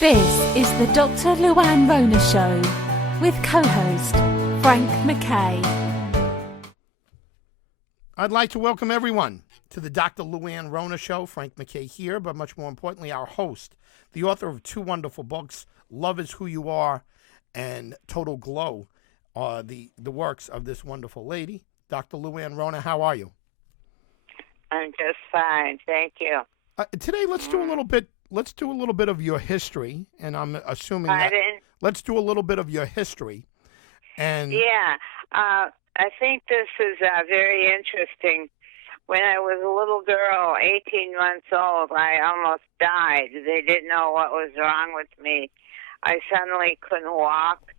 This is the Dr. Luann Rona Show with co-host Frank McKay. I'd like to welcome everyone to the Dr. Luann Rona Show. Frank McKay here, but much more importantly, our host, the author of two wonderful books, Love is Who You Are and Total Glow, are the works of this wonderful lady. Dr. Luann Rona, how are you? I'm just fine, thank you. Today, let's do a little bit. Let's do a little bit of your history, and I'm assuming Pardon? that. Let's do a little bit of your history, and Yeah, I think this is very interesting. When I was a little girl, 18 months old, I almost died. They didn't know what was wrong with me. I suddenly couldn't walk.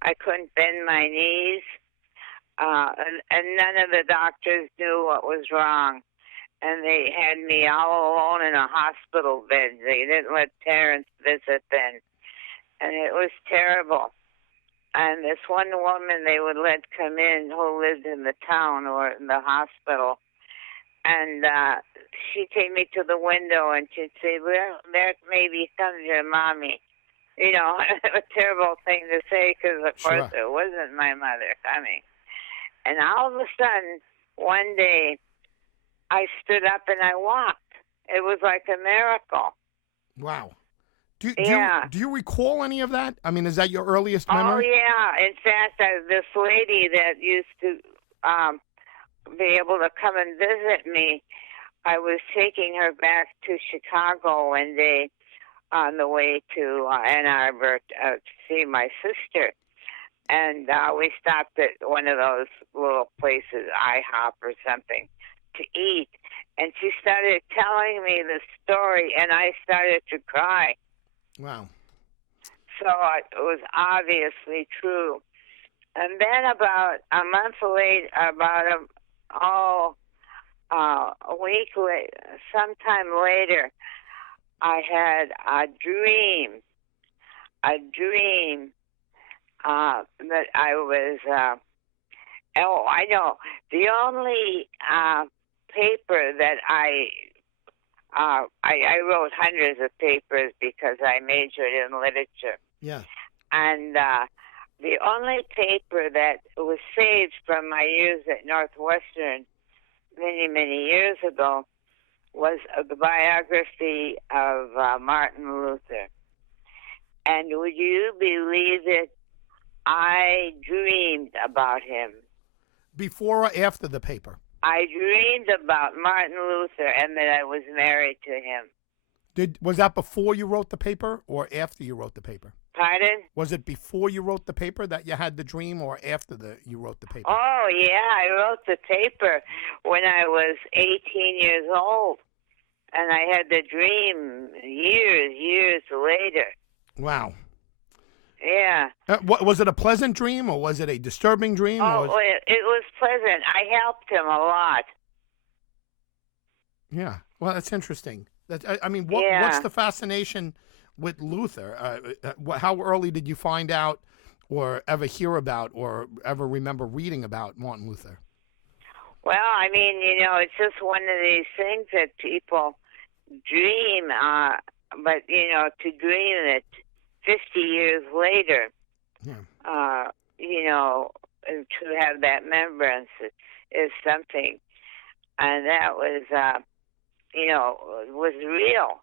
I couldn't bend my knees, and none of the doctors knew what was wrong. And they had me all alone in a hospital bed. They didn't let parents visit then. And it was terrible. And this one woman they would let come in who lived in the town or in the hospital. And she'd take me to the window and she'd say, well, there maybe comes your mommy. You know, a terrible thing to say because, of course, it wasn't my mother coming. And all of a sudden, one day, I stood up and I walked. It was like a miracle. wow. Do you recall any of that? I mean, is that your earliest memory? Oh, yeah. In fact, this lady that used to be able to come and visit me, I was taking her back to Chicago one day on the way to Ann Arbor to see my sister. And we stopped at one of those little places, IHOP or something, to eat, and she started telling me the story, and I started to cry. Wow. So it was obviously true. And then about a month later, a week later, sometime later, I had a dream that I was, I know, the only paper that I wrote hundreds of papers because I majored in literature. Yeah. And the only paper that was saved from my years at Northwestern many, many years ago was the biography of Martin Luther. And would you believe it? I dreamed about him. Before or after the paper? I dreamed about Martin Luther and that I was married to him. Was that before you wrote the paper or after you wrote the paper? Pardon? Was it before you wrote the paper that you had the dream or after you wrote the paper? Oh, yeah, I wrote the paper when I was 18 years old. And I had the dream years later. Wow. Yeah. Was it a pleasant dream or was it a disturbing dream? Oh, it was pleasant. I helped him a lot. Yeah. Well, that's interesting. What's the fascination with Luther? How early did you find out or ever hear about or ever remember reading about Martin Luther? Well, I mean, it's just one of these things that people dream, but, to dream it 50 years later, to have that remembrance is something. And that was, was real.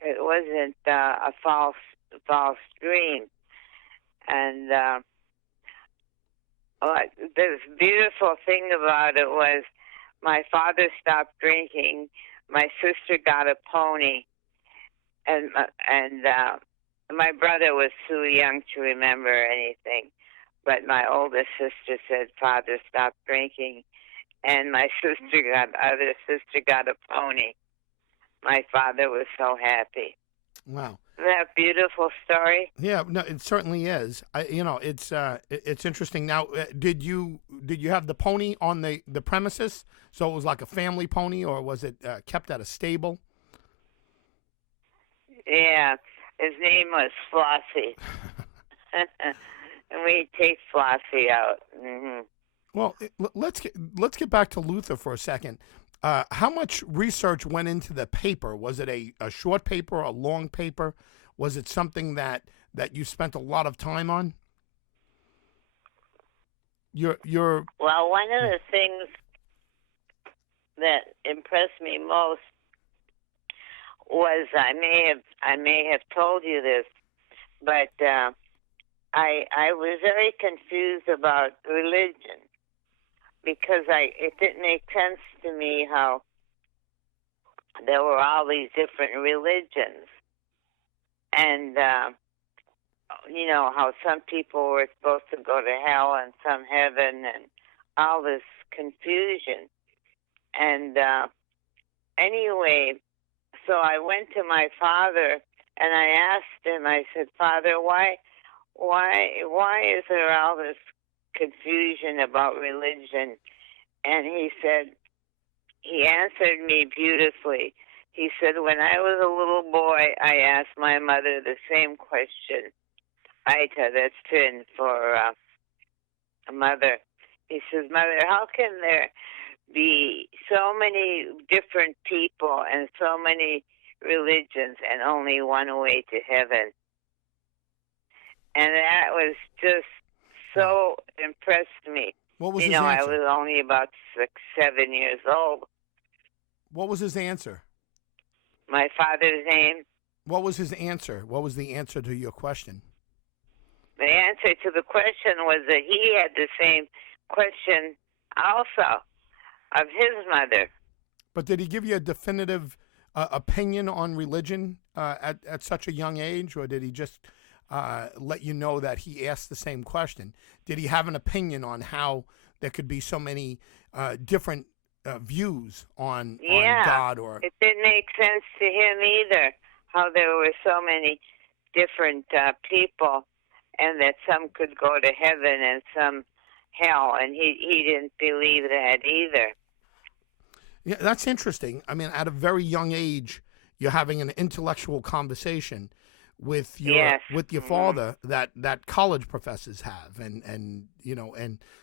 It wasn't a false dream. And the beautiful thing about it was my father stopped drinking. My sister got a pony, and my brother was too young to remember anything. But my oldest sister said, "Father, stop drinking," and my other sister got a pony. My father was so happy. Wow. Isn't that a beautiful story? Yeah, no, it certainly is. It's interesting. Now, did you have the pony on the premises? So it was like a family pony, or was it kept at a stable? Yeah, his name was Flossie, and we'd take Flossie out. Mm-hmm. Well, let's get back to Luther for a second. How much research went into the paper? Was it a short paper, a long paper? Was it something that you spent a lot of time on? Your Well, one of the things that impressed me most was I may have told you this, but I was very confused about religion because it didn't make sense to me how there were all these different religions, and how some people were supposed to go to hell and some heaven, and all this confusion. And anyway, so I went to my father and I asked him. I said, "Father, why is there all this confusion about religion?" And he answered me beautifully. He said, "When I was a little boy, I asked my mother the same question." Aita, that's Finn for a mother. He says, "Mother, how can there be so many different people and so many religions and only one way to heaven?" And that was just so impressed me. What was his answer? I was only about 7 years old. What was his answer? My father's name? What was his answer? What was the answer to your question? The answer to the question was that he had the same question also of his mother. But did he give you a definitive opinion on religion at such a young age, or did he just let you know that he asked the same question? Did he have an opinion on how there could be so many different views on God? Or it didn't make sense to him either, how there were so many different people, and that some could go to heaven and some hell, and he didn't believe that either. Yeah, that's interesting. I mean, at a very young age, you're having an intellectual conversation with your father that college professors have, and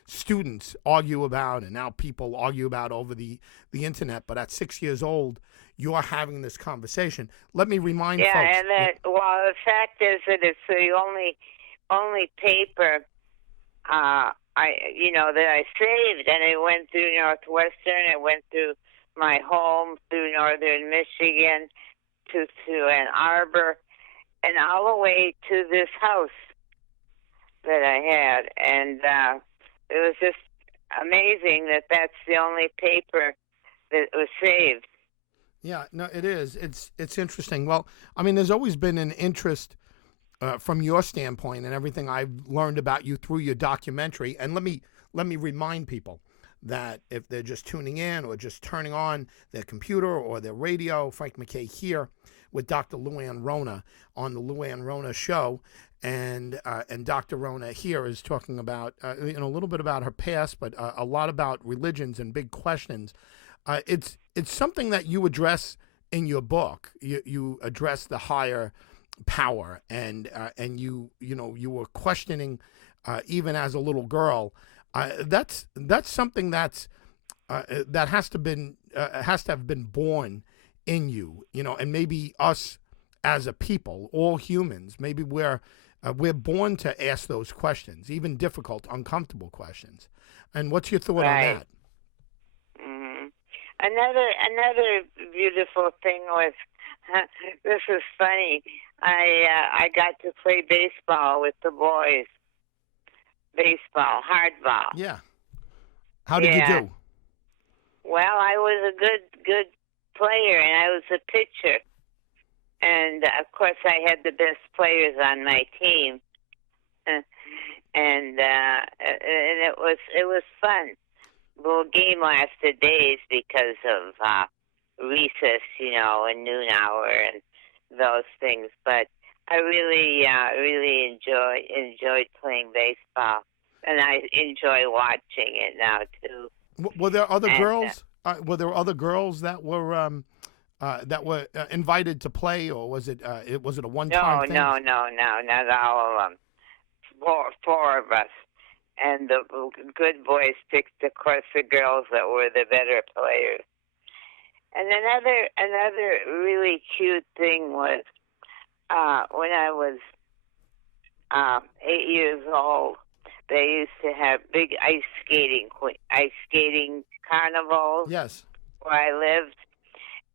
students argue about, and now people argue about over the internet. But at 6 years old, you're having this conversation. Let me remind folks. Yeah, and the fact is that it's the only paper that I saved, and it went through Northwestern, it went through my home, through Northern Michigan, to Ann Arbor, and all the way to this house that I had. And it was just amazing that that's the only paper that was saved. Yeah, no, it is. It's interesting. Well, I mean, there's always been an interest from your standpoint and everything I've learned about you through your documentary. And let me remind people that if they're just tuning in or just turning on their computer or their radio, Frank MacKay here with Dr. Luann Rona on the Luann Rona Show, and Dr. Rona here is talking about a little bit about her past, but a lot about religions and big questions. It's something that you address in your book. You address the higher power, and you were questioning even as a little girl. That's something that has to have been born in you, and maybe us as a people, all humans, maybe we're born to ask those questions, even difficult, uncomfortable questions. And what's your thought on that? Mm-hmm. Another beautiful thing was this is funny. I got to play baseball with the boys. Baseball, hardball. Yeah. How did you do? Well, I was a good player, and I was a pitcher. And of course, I had the best players on my team, and it was fun. The game lasted days because of recess, and noon hour and those things. But I really enjoyed playing baseball, and I enjoy watching it now too. Were there other girls? Were there other girls that were invited to play, or was it a one-time thing? No, not all of them. Four of us, and the good boys picked, of course, the girls that were the better players. And another really cute thing was when I was 8 years old, they used to have big ice skating carnivals Yes. where I lived,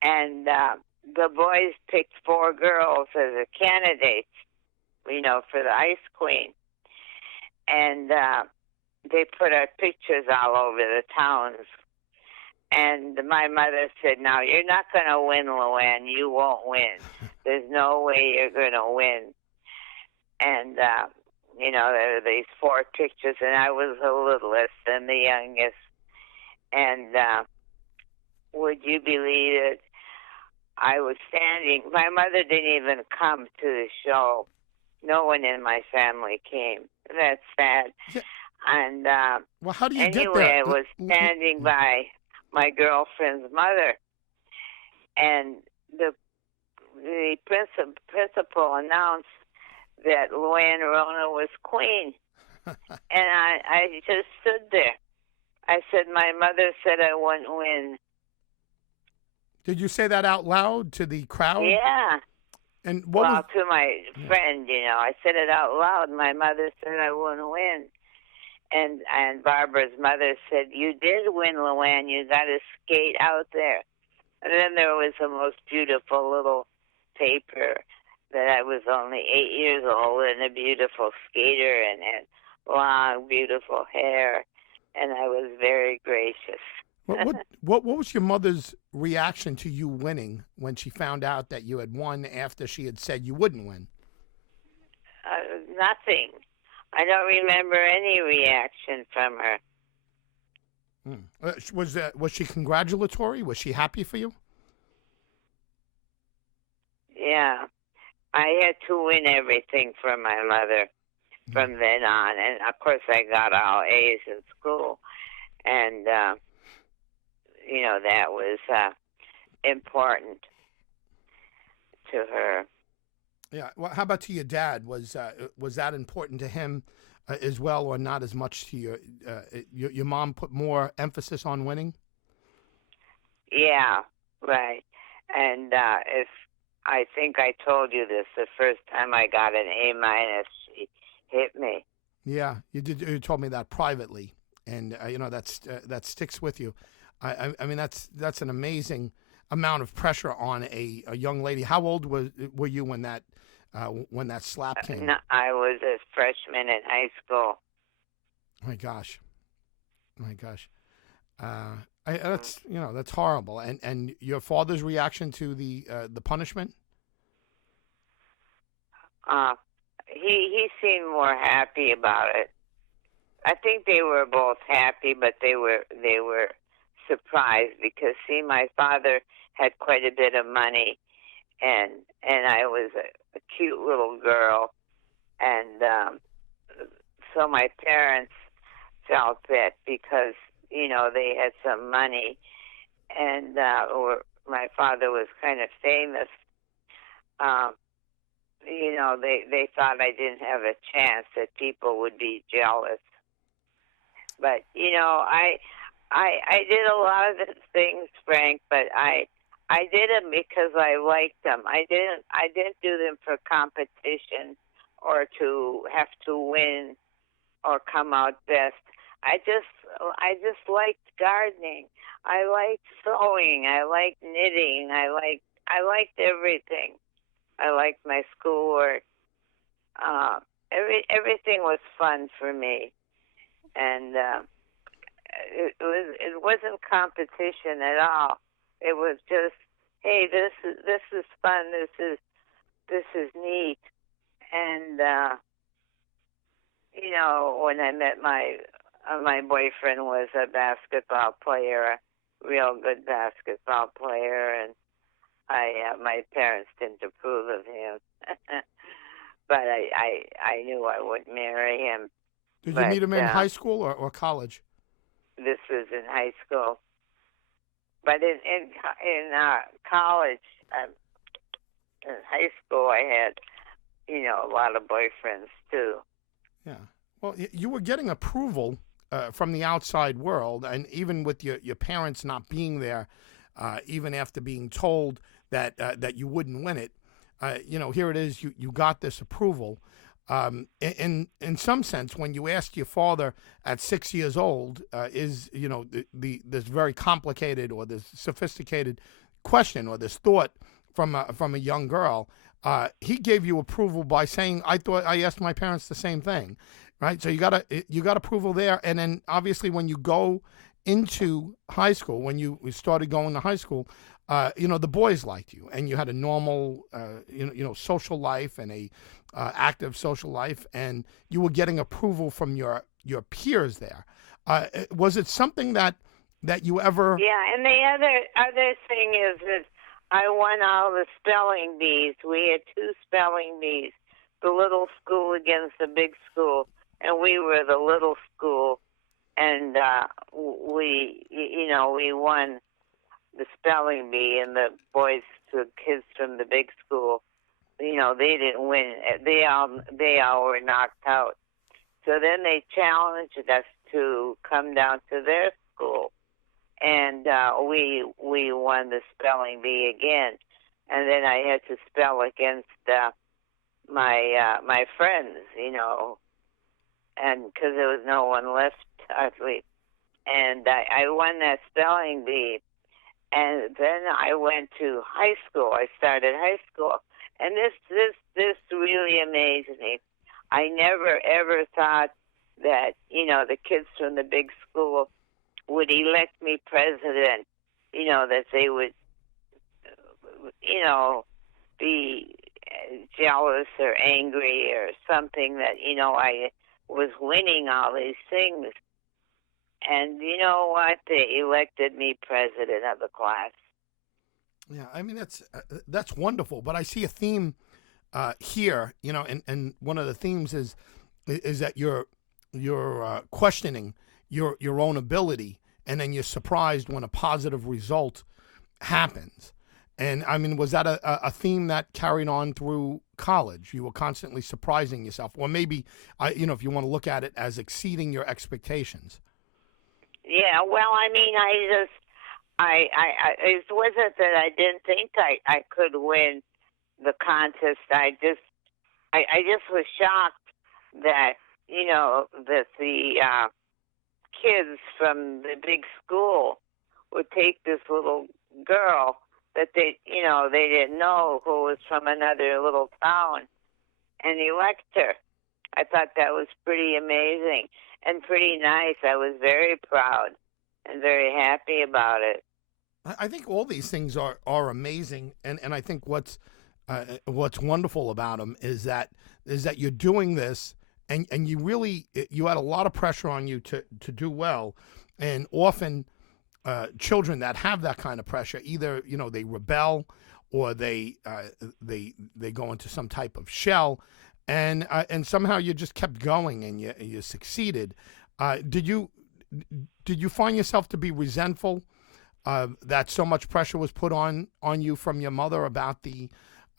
and the boys picked 4 girls as a candidates, for the ice queen, and they put our pictures all over the towns. And my mother said, "Now you're not going to win, Luann. You won't win. There's no way you're going to win." And there were these 4 pictures, and I was the littlest and the youngest. And would you believe it? I was standing. My mother didn't even come to the show. No one in my family came. That's sad. Yeah. And Well, how do you get anyway, there? I was standing by my girlfriend's mother, and the principal announced that Luann Rona was queen. And I just stood there. I said, "My mother said I wouldn't win." Did you say that out loud to the crowd? Yeah. And what Well, was, to my friend, I said it out loud. My mother said I wouldn't win. And Barbara's mother said, "You did win, Luann. You got to skate out there." And then there was the most beautiful little paper that I was only 8 years old and a beautiful skater and had long, beautiful hair. And I was very gracious. what was your mother's reaction to you winning when she found out that you had won after she had said you wouldn't win? Nothing. I don't remember any reaction from her. Was she congratulatory? Was she happy for you? Yeah. I had to win everything from my mother from then on. And, of course, I got all A's in school. And, that was important to her. Yeah. Well, how about to your dad? Was that important to him as well, or not as much to your mom? Put more emphasis on winning. Yeah, right. And if I think I told you this the first time I got an A-, she hit me. Yeah, you did. You told me that privately, and that sticks with you. I mean, that's an amazing amount of pressure on a young lady. How old were you when that slap came? No, I was a freshman in high school. My gosh. That's horrible. And your father's reaction to the punishment? He seemed more happy about it. I think they were both happy, but they were surprised because my father had quite a bit of money, and I was a cute little girl, and so my parents felt that because they had some money, and my father was kind of famous. They thought I didn't have a chance, that people would be jealous. But I did a lot of the things, Frank, but I did them because I liked them. I didn't do them for competition or to have to win or come out best. I just liked gardening. I liked sewing. I liked knitting. I liked everything. I liked my schoolwork. Everything was fun for me, and it wasn't competition at all. It was just, hey, this is fun. This is neat, and when I met my boyfriend was a basketball player, a real good basketball player, and my parents didn't approve of him, but I knew I would marry him. Did you meet him in high school or college? This was in high school, but in college, in high school, I had a lot of boyfriends too. Yeah. Well, you were getting approval from the outside world, and even with your parents not being there, even after being told that you wouldn't win it, here it is. You got this approval. In some sense, when you ask your father at 6 years old, is this very complicated or this sophisticated question or this thought from a young girl, he gave you approval by saying, I asked my parents the same thing, right? So you got approval there, and then obviously when you go into high school, when you started going to high school, the boys liked you, and you had a normal, social life and a active social life, and you were getting approval from your peers there. Was it something that you ever? Yeah, and the other thing is that I won all the spelling bees. We had 2 spelling bees, the little school against the big school, and we were the little school, and we won the spelling bee, and the kids from the big school, they didn't win. They all were knocked out. So then they challenged us to come down to their school, and we won the spelling bee again. And then I had to spell against my friends, and because there was no one left hardly. And I won that spelling bee. And then I went to high school. I started high school. And this really amazed me. I never, ever thought that, the kids from the big school would elect me president, that they would, be jealous or angry or something that, I was winning all these things. And you know what? They elected me president of the class. Yeah, I mean that's wonderful. But I see a theme here, and one of the themes is that you're questioning your own ability, and then you're surprised when a positive result happens. And I mean, was that a theme that carried on through college? You were constantly surprising yourself, or maybe if you want to look at it as exceeding your expectations. Yeah, well, I mean, it wasn't that I didn't think I could win the contest. I just was shocked that, that the kids from the big school would take this little girl that they didn't know, who was from another little town, and elect her. I thought that was pretty amazing and pretty nice. I was very proud and very happy about it. I think all these things are amazing, and I think what's wonderful about them is that you're doing this, and you had a lot of pressure on you to do well, and often children that have that kind of pressure, either they rebel or they go into some type of shell. And somehow you just kept going and you succeeded. Did you find yourself to be resentful that so much pressure was put on you from your mother about the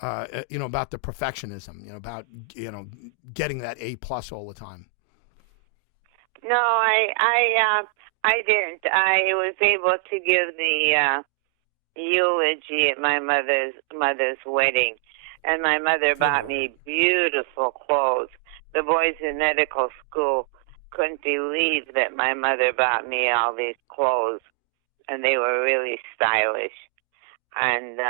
about the perfectionism, about getting that A+ all the time? No, I didn't. I was able to give the eulogy at my mother's wedding. And my mother bought me beautiful clothes. The boys in medical school couldn't believe that my mother bought me all these clothes, and they were really stylish. And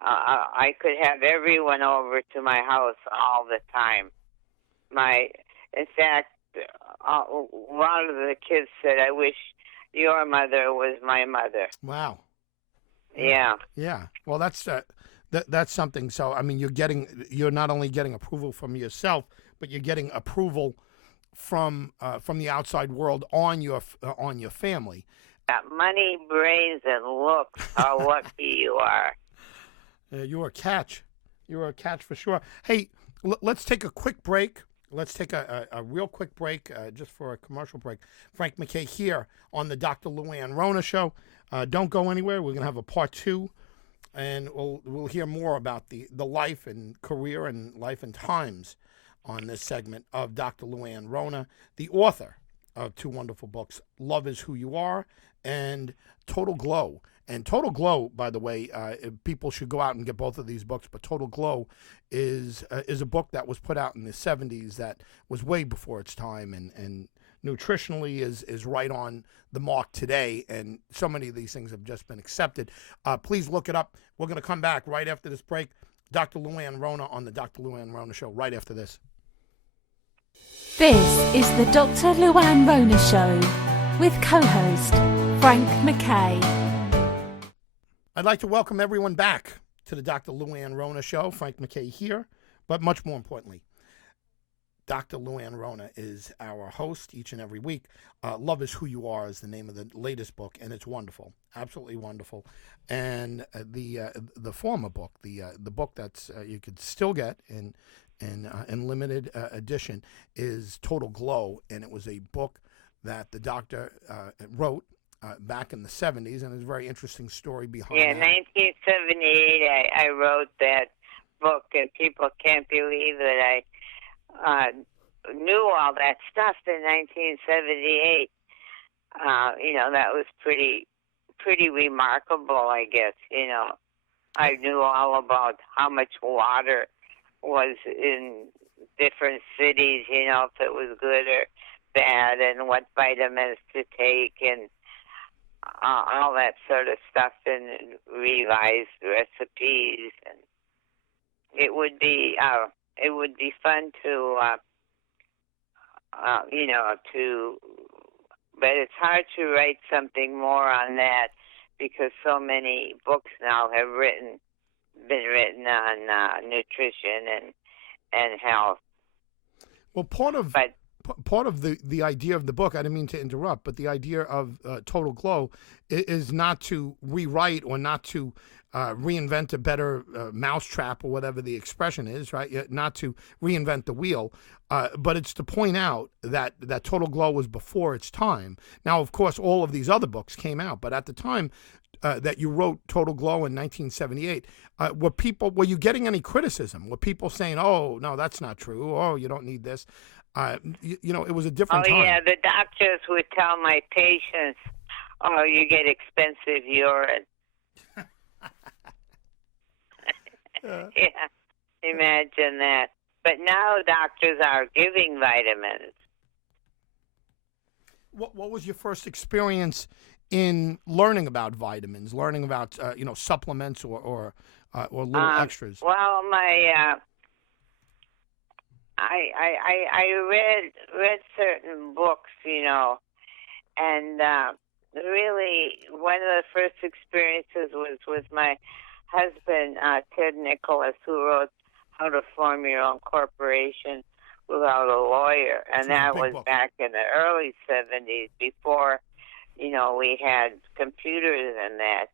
I could have everyone over to my house all the time. In fact, one of the kids said, "I wish your mother was my mother." Wow. Yeah. Yeah. Well, that's something. So, I mean, you're not only getting approval from yourself, but you're getting approval from the outside world on your family. Money, brains, and looks. How lucky you are. You're a catch. You're a catch for sure. Hey, let's take a quick break. Let's take a real quick break, just for a commercial break. Frank MacKay here on the Dr. Luann Rona Show. Don't go anywhere. We're going to have a part 2. And we'll hear more about the life and career and life and times on this segment of Dr. Luann Rona, the author of 2 wonderful books, Love is Who You Are and Total Glow. And Total Glow, by the way, people should go out and get both of these books. But Total Glow is a book that was put out in the 70s that was way before its time, and nutritionally is right on the mark today. And so many of these things have just been accepted. Please look it up. We're going to come back right after this break. Dr. Luann Rona on the Dr. Luann Rona Show right after this. This is the Dr. Luann Rona Show with co-host Frank McKay. I'd like to welcome everyone back to the Dr. Luann Rona Show. Frank McKay here, but much more importantly, Dr. Luann Rona is our host each and every week. Love is Who You Are is the name of the latest book, and it's wonderful, absolutely wonderful. And the former book, the book that's you could still get in limited edition, is Total Glow, and it was a book that the doctor wrote back in the 70s, and there's a very interesting story behind that. 1978, I wrote that book, and people can't believe that I knew all that stuff in 1978. That was pretty remarkable, I guess. I knew all about how much water was in different cities, if it was good or bad, and what vitamins to take, and all that sort of stuff, and revised recipes. And it would be fun to but it's hard to write something more on that, because so many books now have been written on nutrition and health. Well, part of the idea of the book, I didn't mean to interrupt, but the idea of Total Glow is not to rewrite or not to reinvent a better mousetrap, or whatever the expression is, right? Not to reinvent the wheel, but it's to point out that Total Glow was before its time. Now, of course, all of these other books came out, but at the time that you wrote Total Glow in 1978, were you getting any criticism? Were people saying, "Oh, no, that's not true. Oh, you don't need this"? It was a different time. Oh, yeah, the doctors would tell my patients, "Oh, you get expensive urine." Yeah, imagine that. But now doctors are giving vitamins. What was your first experience in learning about vitamins, learning about supplements or little extras? Well, I read certain books, and really one of the first experiences was with my husband, Ted Nicholas, who wrote How to Form Your Own Corporation Without a Lawyer, and that was back in the early 70s, before we had computers and that,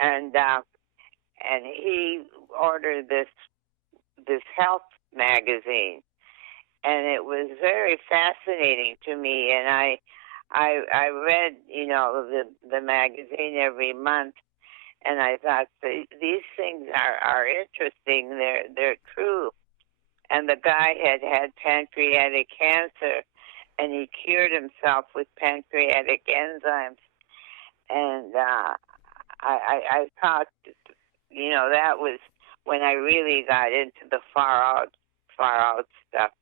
and he ordered this health magazine, and it was very fascinating to me, and I read the magazine every month, and I thought these things are interesting. They're true. And the guy had pancreatic cancer, and he cured himself with pancreatic enzymes. And I thought, that was when I really got into the far out stuff.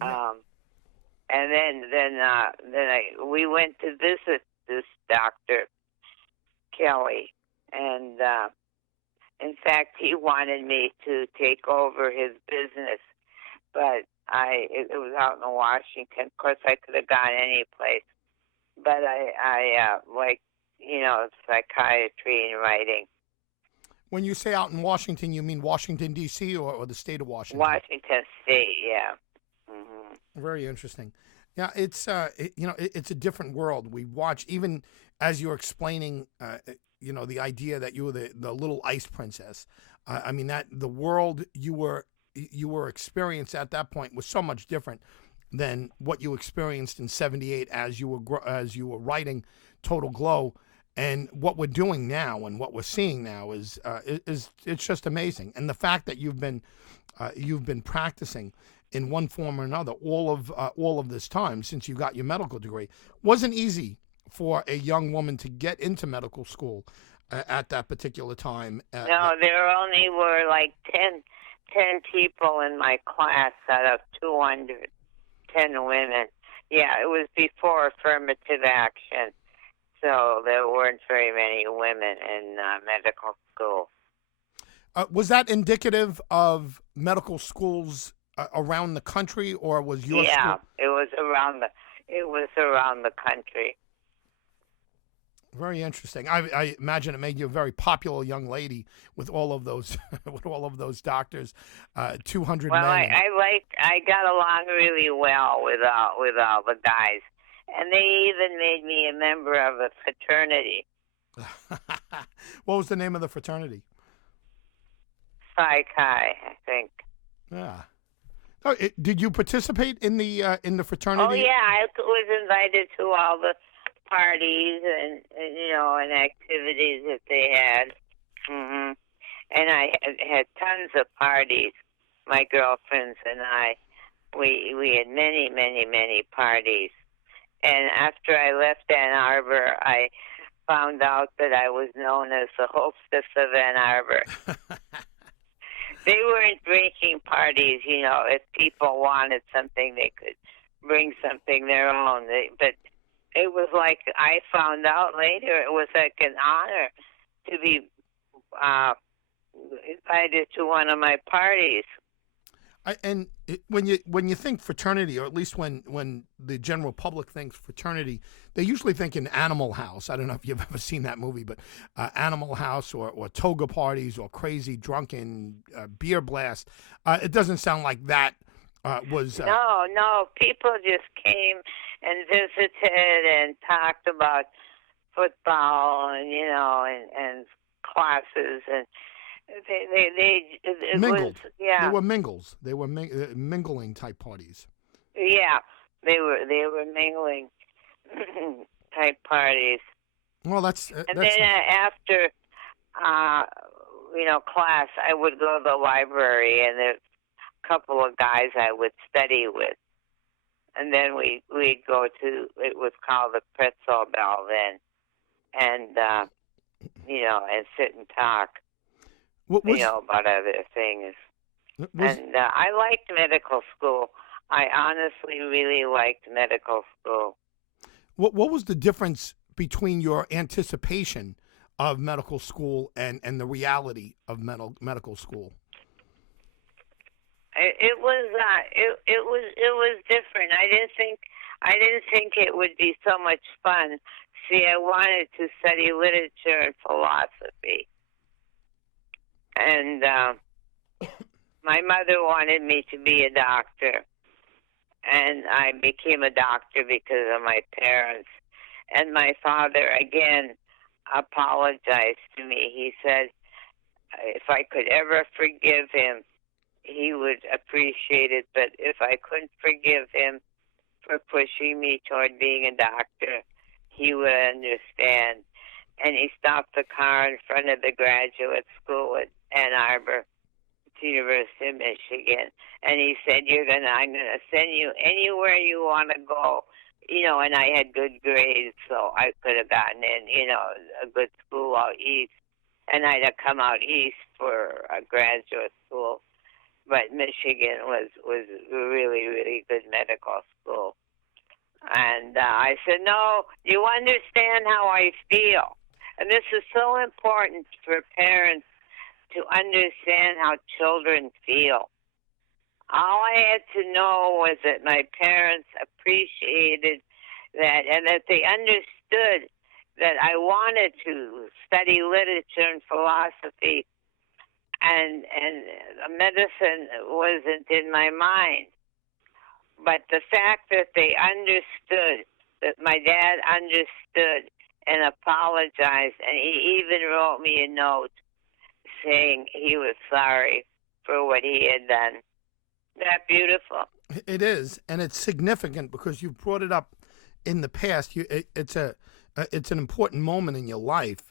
And then we went to visit this doctor, Kelly, and in fact, he wanted me to take over his business, but it was out in Washington. Of course, I could have gone any place, but I like psychiatry and writing. When you say out in Washington, you mean Washington D.C. or the state of Washington? Washington State, yeah. Mm-hmm. Very interesting. Yeah, it's it's a different world. We watch, even as you're explaining, the idea that you were the little ice princess. I mean, that the world you were experienced at that point was so much different than what you experienced in '78 as you were writing Total Glow, and what we're doing now and what we're seeing now is it's just amazing. And the fact that you've been practicing in one form or another all of this time since you got your medical degree wasn't easy for a young woman to get into medical school at that particular time. No, there only were like 10 people in my class out of 210 women. Yeah, it was before affirmative action, so there weren't very many women in medical school. Was that indicative of medical schools around the country, or was your school? Yeah, it was around the country. Very interesting. I imagine it made you a very popular young lady with all of those with all of those doctors. 200 Well, men. I got along really well with all the guys, and they even made me a member of a fraternity. What was the name of the fraternity? Psi Chi, I think. Yeah. Oh, did you participate in the fraternity? Oh yeah, I was invited to all the parties and and activities that they had. And I had tons of parties. My girlfriends and I, we had many parties. And after I left Ann Arbor, I found out that I was known as the hostess of Ann Arbor. They weren't drinking parties, if people wanted something, they could bring something their own. But it was like, I found out later, it was like an honor to be invited to one of my parties. When you think fraternity, or at least when the general public thinks fraternity, they usually think in Animal House. I don't know if you've ever seen that movie, but Animal House or toga parties or crazy drunken beer blast. It doesn't sound like that was. No, people just came and visited and talked about football and and classes and. They mingled. Yeah. They were mingles. They were mingling type parties. Yeah, they were mingling type parties. Well, that's then after class, I would go to the library, and there's a couple of guys I would study with, and then we'd go to, it was called the Pretzel Bell then, and and sit and talk. About other things. And I liked medical school. I honestly really liked medical school. What was the difference between your anticipation of medical school and the reality of medical school? It was different. I didn't think it would be so much fun. See, I wanted to study literature and philosophy. And my mother wanted me to be a doctor, and I became a doctor because of my parents. And my father, again, apologized to me. He said if I could ever forgive him, he would appreciate it, but if I couldn't forgive him for pushing me toward being a doctor, he would understand. And he stopped the car in front of the graduate school at Ann Arbor, the University of Michigan, and he said, I'm gonna send you anywhere you want to go, and I had good grades, so I could have gotten in, a good school out east, and I'd have come out east for a graduate school, but Michigan was a really, really good medical school. And I said, no, you understand how I feel. And this is so important for parents to understand how children feel. All I had to know was that my parents appreciated that and that they understood that I wanted to study literature and philosophy, and medicine wasn't in my mind. But the fact that they understood, that my dad understood and apologized, and he even wrote me a note saying he was sorry for what he had done. Isn't that beautiful? It is, and it's significant because you've brought it up in the past. It's an important moment in your life,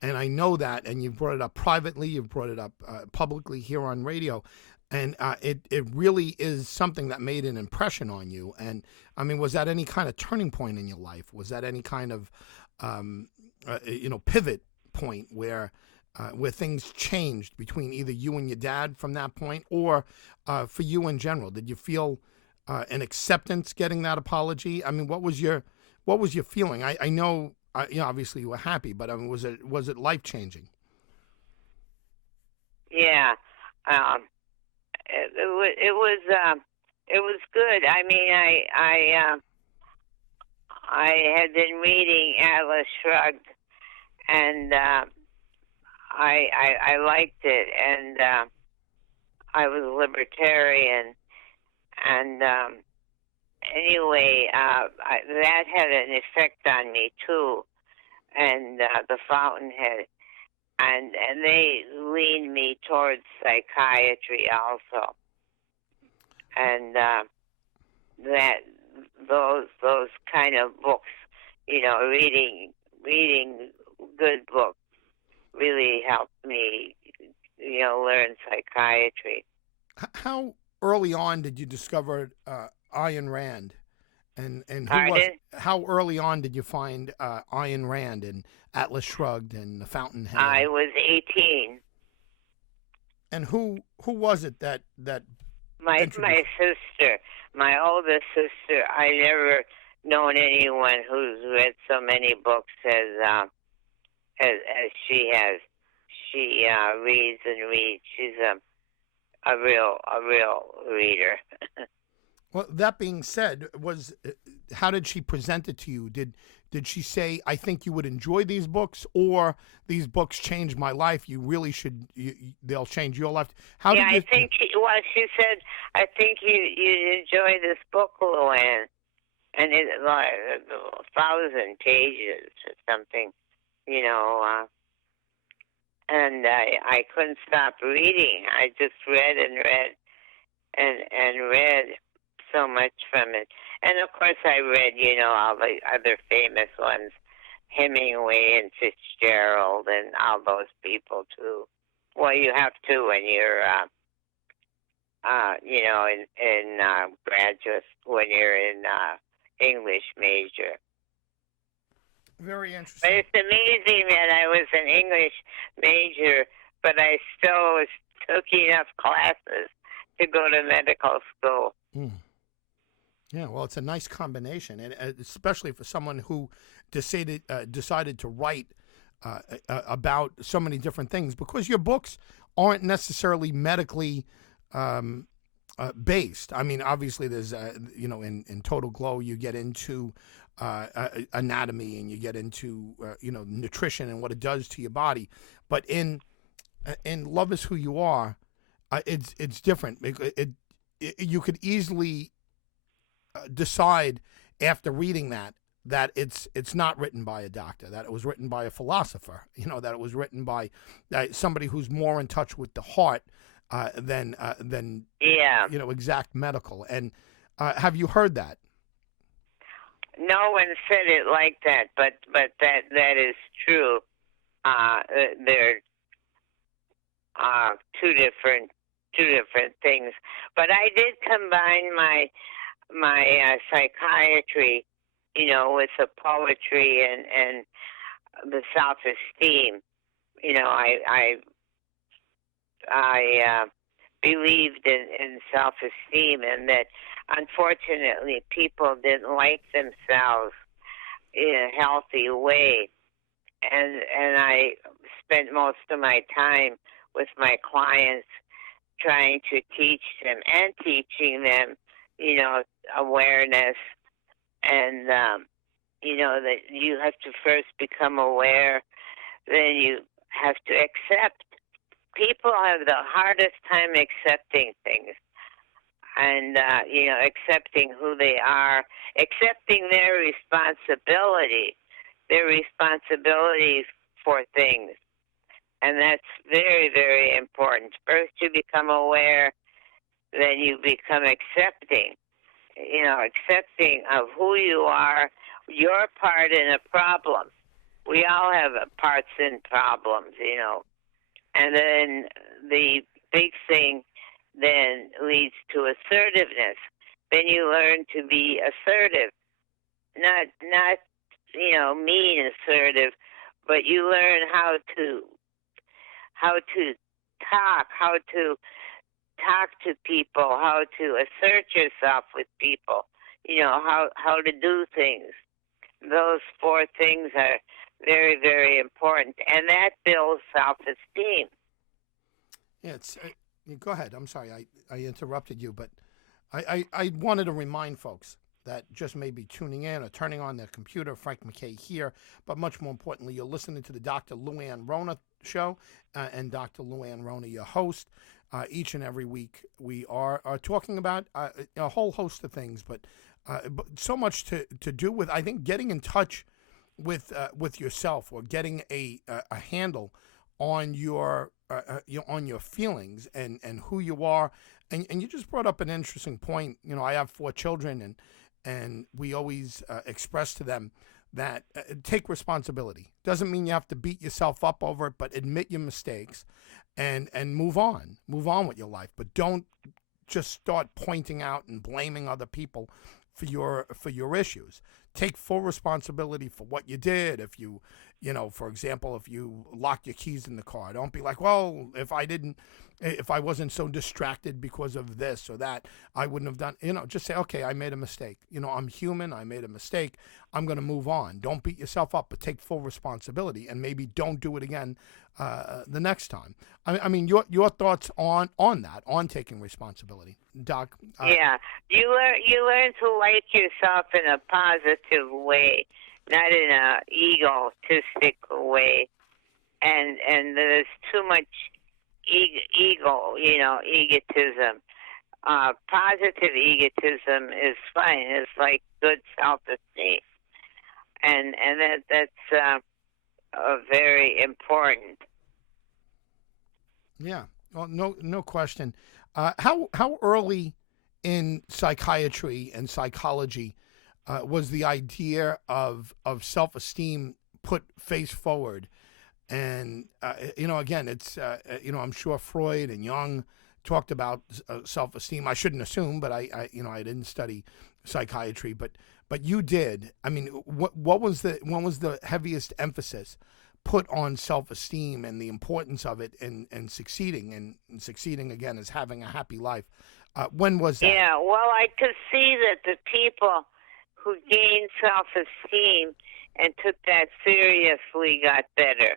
and I know that, and you've brought it up privately, you've brought it up publicly here on radio. And it really is something that made an impression on you. And I mean, was that any kind of turning point in your life? Was that any kind of pivot point where things changed between either you and your dad from that point, or for you in general? Did you feel an acceptance getting that apology? I mean, what was your feeling? I know, obviously you were happy, but I mean, was it life changing? Yeah. It was good. I mean, I had been reading Atlas Shrugged, and I liked it, and I was a libertarian, and anyway, that had an effect on me too, and The Fountainhead, and they leaned me towards psychiatry also, and that those kind of books, reading good books really helped me, learn psychiatry. How early on did you discover Ayn Rand, and how early on did you find Ayn Rand and Atlas Shrugged and The Fountainhead? I was 18. And who was it that my sister, my oldest sister? I never known anyone who's read so many books as she has. She reads and reads. She's a real reader. Well, that being said, how did she present it to you? Did she say, "I think you would enjoy these books," or "These books changed my life. You really should. They'll change your life"? I think. She said, "I think you'd enjoy this book, Luann," and it's like 1,000 pages or something, And I couldn't stop reading. I just read and read and read so much from it. And of course I read, all the other famous ones, Hemingway and Fitzgerald and all those people too. Well, you have to when you're, in graduate, when you're in English major. Very interesting. But it's amazing that I was an English major, but I still took enough classes to go to medical school. Mm. Yeah, well, it's a nice combination, and especially for someone who decided to write about so many different things, because your books aren't necessarily medically based. I mean, obviously, there's in Total Glow, you get into anatomy, and you get into nutrition and what it does to your body, but in Love Is Who You Are, it's different. You could easily decide after reading that it's not written by a doctor, that it was written by a philosopher, that it was written by somebody who's more in touch with the heart than exact medical. And have you heard that? No one said it like that, but that is true. There are two different things. But I did combine my psychiatry, with the poetry and the self-esteem. I believed in self-esteem, and that unfortunately people didn't like themselves in a healthy way. And I spent most of my time with my clients trying to teach them and teaching them, awareness, and, that you have to first become aware, then you have to accept. People have the hardest time accepting things, and, accepting who they are, accepting their responsibility for things. And that's very, very important. First you become aware, then you become accepting. Accepting of who you are, your part in a problem. We all have parts in problems, And then the big thing then leads to assertiveness. Then you learn to be assertive, not mean assertive, but you learn how to talk to people, how to assert yourself with people, how to do things. Those 4 things are very, very important, and that builds self-esteem. Yeah, go ahead. I'm sorry, I interrupted you, but I wanted to remind folks that just may be tuning in or turning on their computer. Frank MacKay here, but much more importantly, you're listening to the Dr. Luann Rona show, and Dr. Luann Rona, your host. Each and every week, we are talking about a whole host of things, but so much to do with, I think, getting in touch with yourself, or getting a handle on your feelings and who you are. And you just brought up an interesting point. I have 4 children, and we always express to them that take responsibility. Doesn't mean you have to beat yourself up over it, but admit your mistakes and move on with your life. But don't just start pointing out and blaming other people for your issues. Take full responsibility for what you did. If you, for example, if you locked your keys in the car, don't be like, well, if I wasn't so distracted because of this or that, I wouldn't have done, just say, okay, I made a mistake. I'm human. I made a mistake. I'm going to move on. Don't beat yourself up, but take full responsibility, and maybe don't do it again the next time. I mean, your thoughts on that, on taking responsibility, Doc? Yeah, you learn to like yourself in a positive way, not in a egotistic way, and there's too much egotism. Positive egotism is fine. It's like good self-esteem, and that's very important. Yeah, well, no question. How early in psychiatry and psychology was the idea of self-esteem put face forward? And again, it's I'm sure Freud and Jung talked about self-esteem. I shouldn't assume, but I didn't study psychiatry, but you did. I mean, what was the heaviest emphasis put on self-esteem and the importance of it and succeeding, and succeeding again is having a happy life? When was that? Yeah, well, I could see that the people who gained self-esteem and took that seriously got better.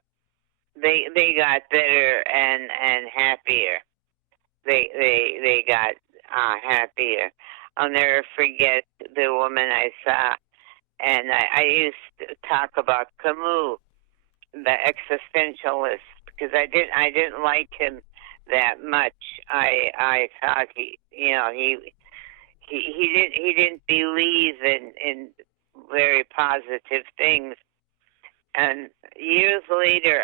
They got better and happier. They got happier. I'll never forget the woman I saw, and I used to talk about Camus, the existentialist, because I didn't like him that much. I thought he didn't believe in very positive things. And years later,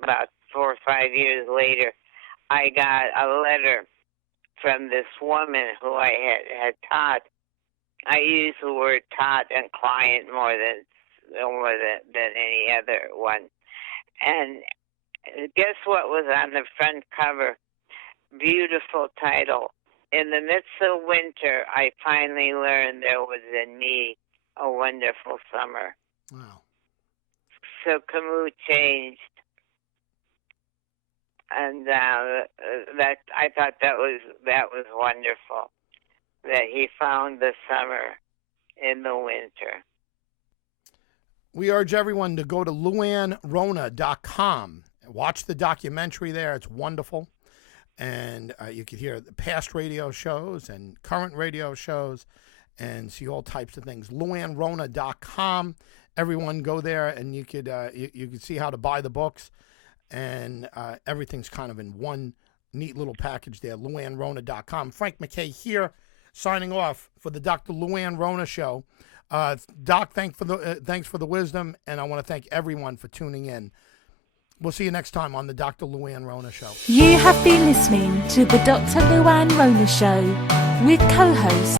about 4 or 5 years later, I got a letter from this woman who I had taught. I use the word taught and client more than any other one. And guess what was on the front cover? Beautiful title. In the midst of winter, I finally learned there was in me a wonderful summer. Wow. So Camus changed, and that I thought that was wonderful, that he found the summer in the winter. We urge everyone to go to luannrona.com and watch the documentary there. It's wonderful, and you can hear the past radio shows and current radio shows, and see all types of things. luannrona.com. Everyone go there, and you could see how to buy the books, and everything's kind of in one neat little package there. luannrona.com. Frank MacKay here, signing off for the Dr. Luann Rona show. Doc, thanks for the wisdom, and I want to thank everyone for tuning in. We'll see you next time on the Dr. Luann Rona show. You have been listening to the Dr. Luann Rona show with co-host